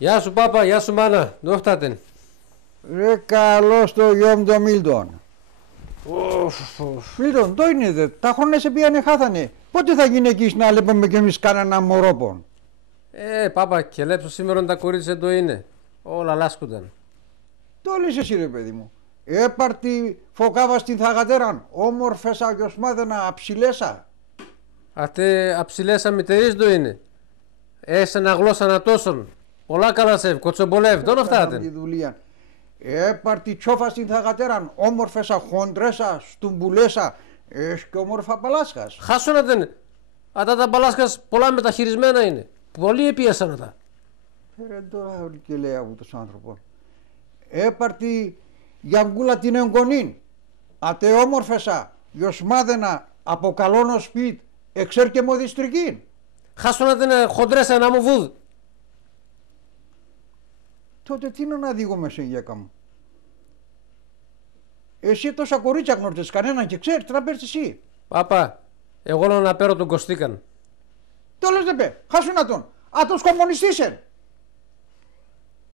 Γεια σου πάπα, γεια σου μάνα. Νόχτατεν. Ρε καλό το γιο μου το Μίλτον. Μίλτον, το είναι δε. Τα χρόνια σε πήγανε χάθανε. Πότε θα γίνει εκεί να λέμε κι εμείς κανένα μωρόπον. Πάπα, και λέψω σήμερα τα κορίτσια το είναι. Όλα λάσκονταν. Το λες εσύ ρε παιδί μου. Έπαρτη φωκάβα στην θαγατέραν. Όμορφες αγιοσμάδενα αψιλέσα. Ατε αψιλέσα μητερής το είναι. Έσαι γλώσσα να τόσον. Πολλά καλά σε κοτσομπολεύ, τον φτάτε. Έπαρτη τσόφα στην θαγατέραν. Όμορφες χοντρέσα, στουμπουλέσα. Έχει και όμορφα παλάσκας. Χάσονα δεν. Ατά τα παλάσκας πολλά μεταχειρισμένα είναι. Πολύ επίασαν τα. Ρε τώρα όλη και λέει από τους άνθρωπος. Έπαρτη γιαγκούλα την εγγονήν. Ατε όμορφεσα, γιοσμάδενα από καλόνο σπίτ, εξέρ και μοδιστρικήν. Χάσονα δεν χοντρέσα να μου βούδ. Τότε τι να δίγομαι σε γέκα μου. Εσύ τόσα κορίτσια γνώριζες κανέναν και ξέρεις τι να παίρνεις εσύ. Πάπα, εγώ να παίρνω τον Κωστίκαν. Το λες δεν πέ, χάσου να τον. Α, τον σκομονιστήσεν.